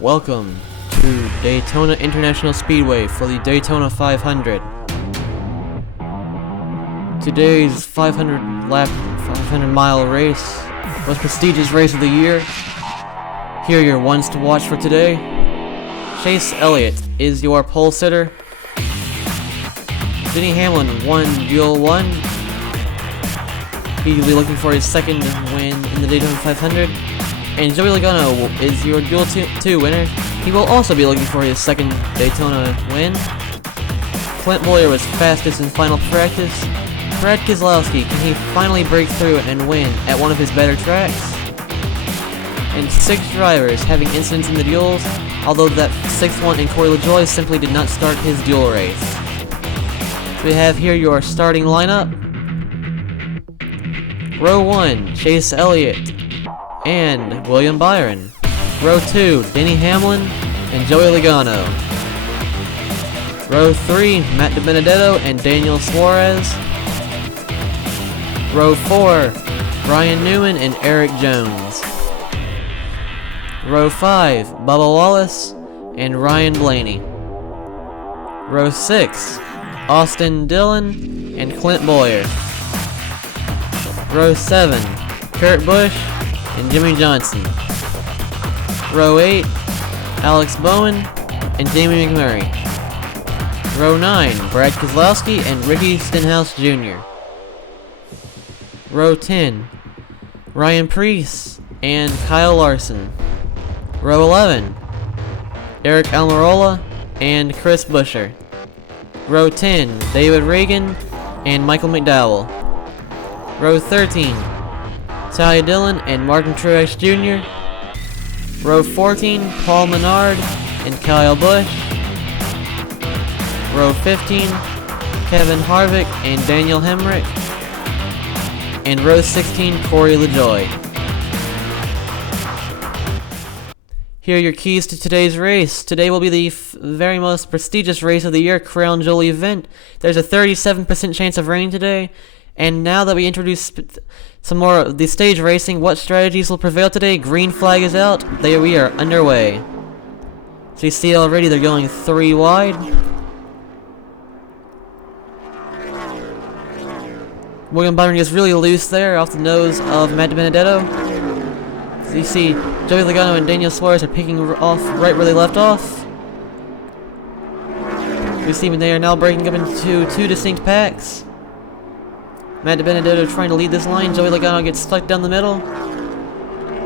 Welcome to Daytona International Speedway for the Daytona 500. Today's 500-mile race, most prestigious race of the year. Here are your ones to watch for today. Chase Elliott is your pole sitter. Denny Hamlin won Duel 1. He'll be looking for his second win in the Daytona 500. And Joey Logano is your Duel 2 winner. He will also be looking for his second Daytona win. Clint Bowyer was fastest in final practice. Brad Keselowski, can he finally break through and win at one of his better tracks? And 6 drivers having incidents in the duels, although that 6th one in Corey LaJoie simply did not start his duel race. We have here your starting lineup. Row 1, Chase Elliott and William Byron. Row 2, Denny Hamlin and Joey Logano. Row 3, Matt DiBenedetto and Daniel Suarez. Row 4, Ryan Newman and Eric Jones. Row 5, Bubba Wallace and Ryan Blaney. Row 6, Austin Dillon and Clint Bowyer. Row 7, Kurt Busch and Jimmy Johnson. Row 8, Alex Bowman and Jamie McMurray. Row 9, Brad Keselowski and Ricky Stenhouse Jr. Row 10, Ryan Preece and Kyle Larson. Row 11, Eric Almirola and Chris Buescher. Row 10, David Reagan and Michael McDowell. Row 13, Ty Dillon and Martin Truex Jr. Row 14, Paul Menard and Kyle Busch. Row 15, Kevin Harvick and Daniel Hemrick. And row 16, Corey LaJoie. Here are your keys to today's race. Today will be the very most prestigious race of the year, Crown Jewel event. There's a 37% chance of rain today. And now that we introduce some more of the stage racing, what strategies will prevail today? Green flag is out. There we are underway. So you see already they're going 3 wide. William Byron is really loose there off the nose of Matt DiBenedetto. So you see Joey Logano and Daniel Suarez are picking off right where they left off. You see they are now breaking up into 2 distinct packs. Matt DiBenedetto trying to lead this line. Joey Logano gets stuck down the middle.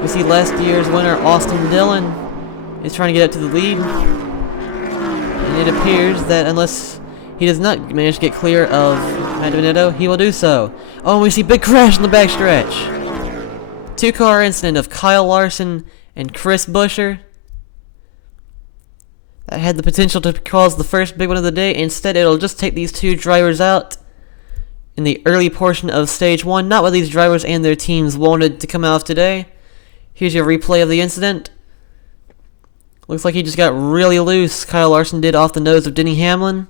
We see last year's winner, Austin Dillon, is trying to get up to the lead. And it appears that unless he does not manage to get clear of Matt DiBenedetto, he will do so. Oh, and we see big crash in the backstretch. 2-car incident of Kyle Larson and Chris Buescher. That had the potential to cause the first big one of the day. Instead, it'll just take these 2 drivers out in the early portion of stage 1, not what these drivers and their teams wanted to come out of today. Here's your replay of the incident. Looks like he just got really loose. Kyle Larson did off the nose of Denny Hamlin.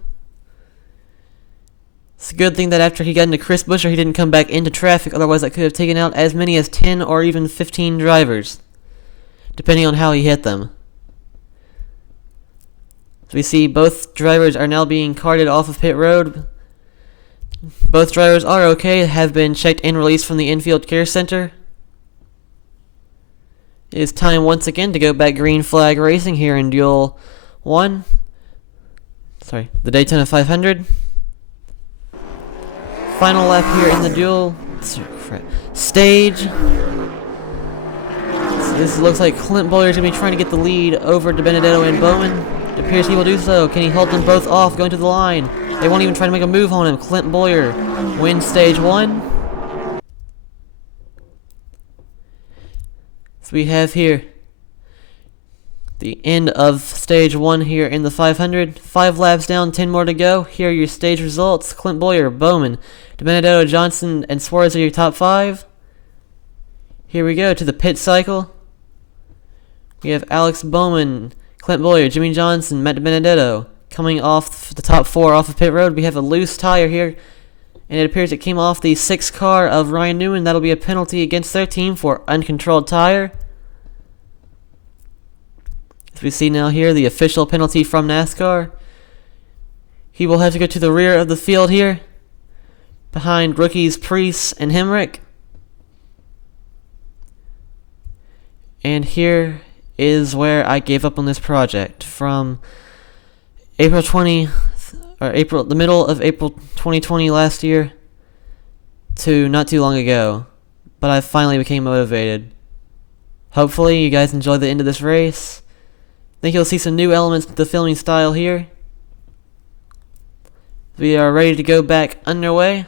It's a good thing that after he got into Chris Buescher, he didn't come back into traffic, otherwise that could have taken out as many as 10 or even 15 drivers, depending on how he hit them. So we see both drivers are now being carted off of pit road. Both drivers are okay, have been checked and released from the infield care center. It is time once again to go back green flag racing here in Duel 1. The Daytona 500. Final lap here in the duel stage. So this looks like Clint Bowyer is going to be trying to get the lead over DiBenedetto and Bowman. It appears he will do so. Can he hold them both off going to the line? They won't even try to make a move on him. Clint Bowyer wins stage 1. So we have here the end of stage 1 here in the 500. 5 laps down, 10 more to go. Here are your stage results. Clint Bowyer, Bowman, DiBenedetto, Johnson, and Suarez are your top 5. Here we go to the pit cycle. We have Alex Bowman, Clint Bowyer, Jimmy Johnson, Matt DiBenedetto coming off the top 4 off of pit road. We have a loose tire here, and it appears it came off the 6th car of Ryan Newman. That'll be a penalty against their team for uncontrolled tire. we see now here the official penalty from NASCAR. He will have to go to the rear of the field here, behind rookies Priest and Hemrick. And here is where I gave up on this project. From the middle of April 2020 last year to not too long ago. But I finally became motivated. Hopefully you guys enjoy the end of this race. I think you'll see some new elements to the filming style here. We are ready to go back underway.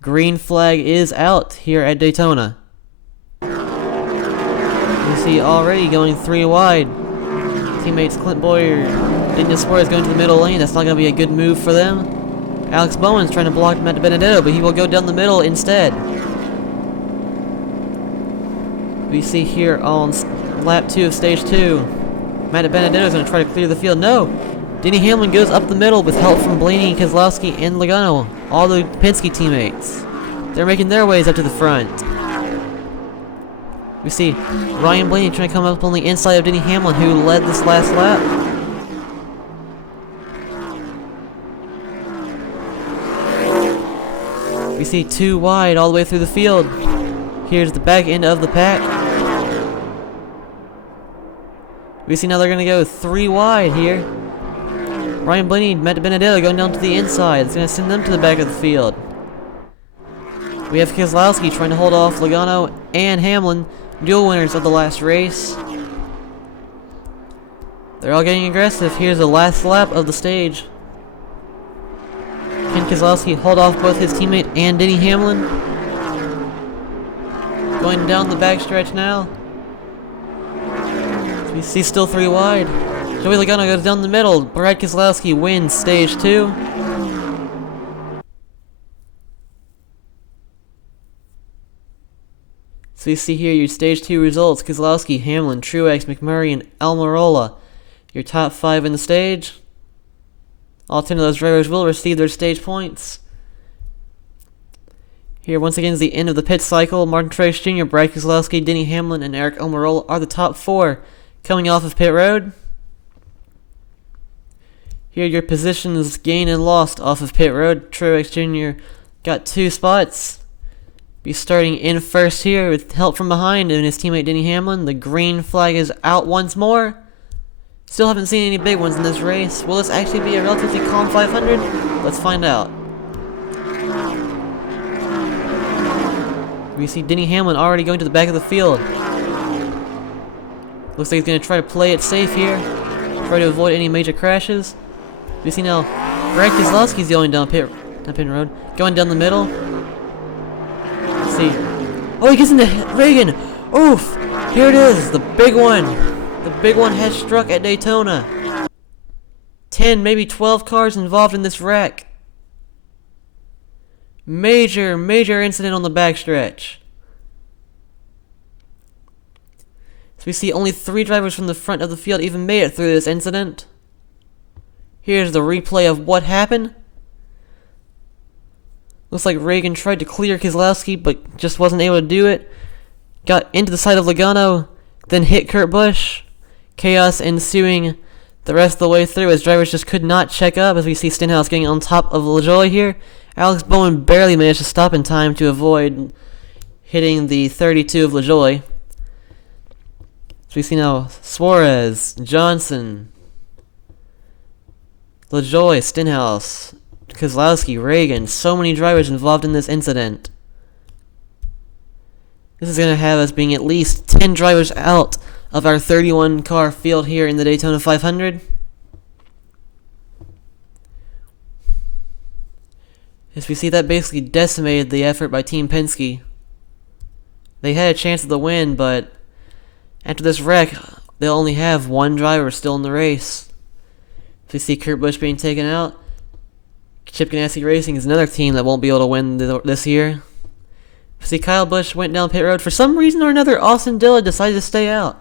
Green flag is out here at Daytona. You see already going 3 wide. Teammates Clint Boyer, Daniel Suarez going to the middle lane. That's not going to be a good move for them. Alex Bowman's trying to block Matt Benedetto, but he will go down the middle instead. We see here on lap 2 of stage 2. Matt Benedetto is going to try to clear the field. No! Denny Hamlin goes up the middle with help from Blaney, Keselowski, and Logano. All the Penske teammates. They're making their ways up to the front. We see Ryan Blaney trying to come up on the inside of Denny Hamlin, who led this last lap. We see 2 wide all the way through the field. Here's the back end of the pack. We see now they're going to go 3 wide here. Ryan Blaney, Matt Benedetto going down to the inside. It's going to send them to the back of the field. We have Keselowski trying to hold off Logano and Hamlin, dual winners of the last race. They're all getting aggressive. Here's the last lap of the stage. Can Keselowski hold off both his teammate and Denny Hamlin? Going down the backstretch now. We see still 3 wide. Joey Logano goes down the middle. Brad Keselowski wins stage 2. So you see here your stage 2 results. Keselowski, Hamlin, Truex, McMurray, and Almirola. Your top 5 in the stage. All 10 of those drivers will receive their stage points. Here once again is the end of the pit cycle. Martin Truex Jr., Brad Keselowski, Denny Hamlin, and Eric Almirola are the top 4 coming off of pit road. Here your positions gained and lost off of pit road. Truex Jr. got 2 spots. Be starting in first here with help from behind and his teammate Denny Hamlin. The green flag is out once more. Still haven't seen any big ones in this race. Will this actually be a relatively calm 500? Let's find out. We see Denny Hamlin already going to the back of the field. Looks like he's going to try to play it safe here. Try to avoid any major crashes. We see now Brad Keselowski's going down pit road. Going down the middle. Let's see. Oh, he gets into Reagan. Oof. Here it is. The big one. The big one has struck at Daytona. 10, maybe 12 cars involved in this wreck. Major incident on the backstretch. So we see only 3 drivers from the front of the field even made it through this incident. Here's the replay of what happened. Looks like Reagan tried to clear Keselowski, but just wasn't able to do it. Got into the side of Logano, then hit Kurt Busch. Chaos ensuing the rest of the way through as drivers just could not check up, as we see Stenhouse getting on top of LaJoie here. Alex Bowman barely managed to stop in time to avoid hitting the 32 of LaJoie. So we see now Suarez, Johnson, LaJoie, Stenhouse, Keselowski, Reagan, so many drivers involved in this incident. This is going to have us being at least 10 drivers out of our 31 car field here in the Daytona 500. As we see, that basically decimated the effort by Team Penske. They had a chance of the win, but after this wreck, they'll only have 1 driver still in the race. So we see Kurt Busch being taken out. Chip Ganassi Racing is another team that won't be able to win this year. We see Kyle Busch went down pit road. For some reason or another, Austin Dillon decided to stay out.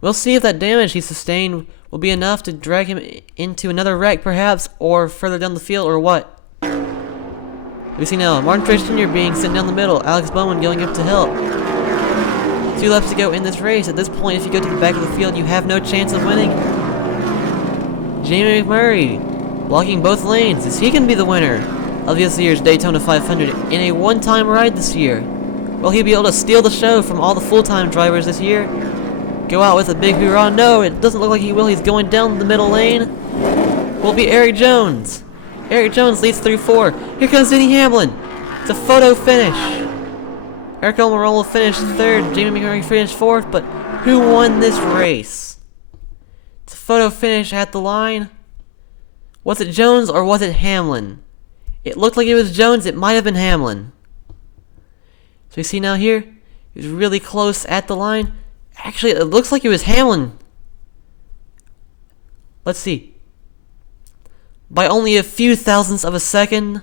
We'll see if that damage he sustained will be enough to drag him into another wreck, perhaps, or further down the field, or what. We see now Martin Truex Jr. being sent down the middle. Alex Bowman going up to help. 2 laps to go in this race. At this point, if you go to the back of the field, you have no chance of winning. Jamie McMurray blocking both lanes. Is he going to be the winner of this year's Daytona 500 in a one-time ride this year? Will he be able to steal the show from all the full-time drivers this year? Go out with a big hoorah? No, it doesn't look like he will. He's going down the middle lane. Will be Eric Jones. Eric Jones leads through 4. Here comes Denny Hamlin. It's a photo finish. Eric Almirola finished 3rd. Jamie McMurray finished 4th. But who won this race? It's a photo finish at the line. Was it Jones or was it Hamlin? It looked like it was Jones. It might have been Hamlin. So you see now here, he was really close at the line. Actually, it looks like it was Hamlin. Let's see. By only a few thousandths of a second,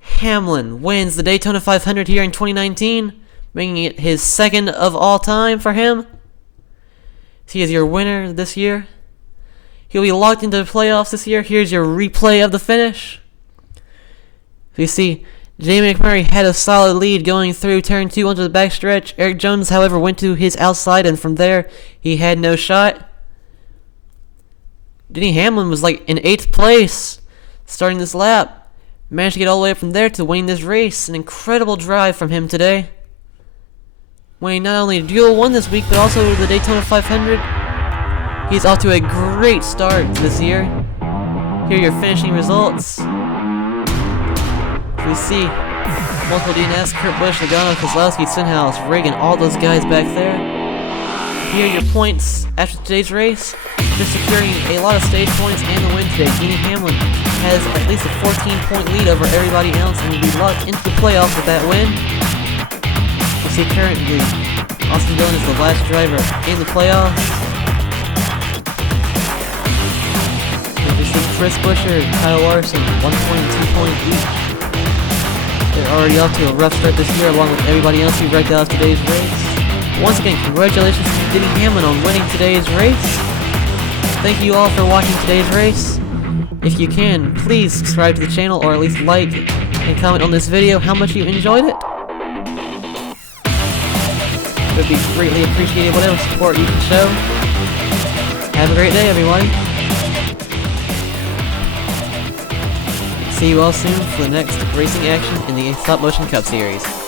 Hamlin wins the Daytona 500 here in 2019, making it his 2nd of all time for him. He is your winner this year. He'll be locked into the playoffs this year. Here's your replay of the finish. So you see, Jamie McMurray had a solid lead going through turn 2 onto the backstretch. Eric Jones, however, went to his outside, and from there, he had no shot. Denny Hamlin was like in 8th place starting this lap. Managed to get all the way up from there to winning this race. An incredible drive from him today. Winning not only Duel 1 this week, but also the Daytona 500. He's off to a great start this year. Here are your finishing results. We see multiple DNS, Kurt Busch, Logano, Kozlowski, Stenhouse, Reagan, all those guys back there. Here are your points after today's race. Just securing a lot of stage points and the win today. Denny Hamlin has at least a 14-point lead over everybody else and will be locked into the playoffs with that win. You see currently, Austin Dillon is the last driver in the playoffs. You see Chris Buescher, Kyle Larson, 1 point and 2 points each. They're already off to a rough start this year, along with everybody else who wrecked out today's race. Once again, congratulations to Denny Hamlin on winning today's race. Thank you all for watching today's race. If you can, please subscribe to the channel, or at least like and comment on this video how much you enjoyed it. It would be greatly appreciated whatever support you can show. Have a great day, everybody. See you all soon for the next racing action in the Stop Motion Cup Series.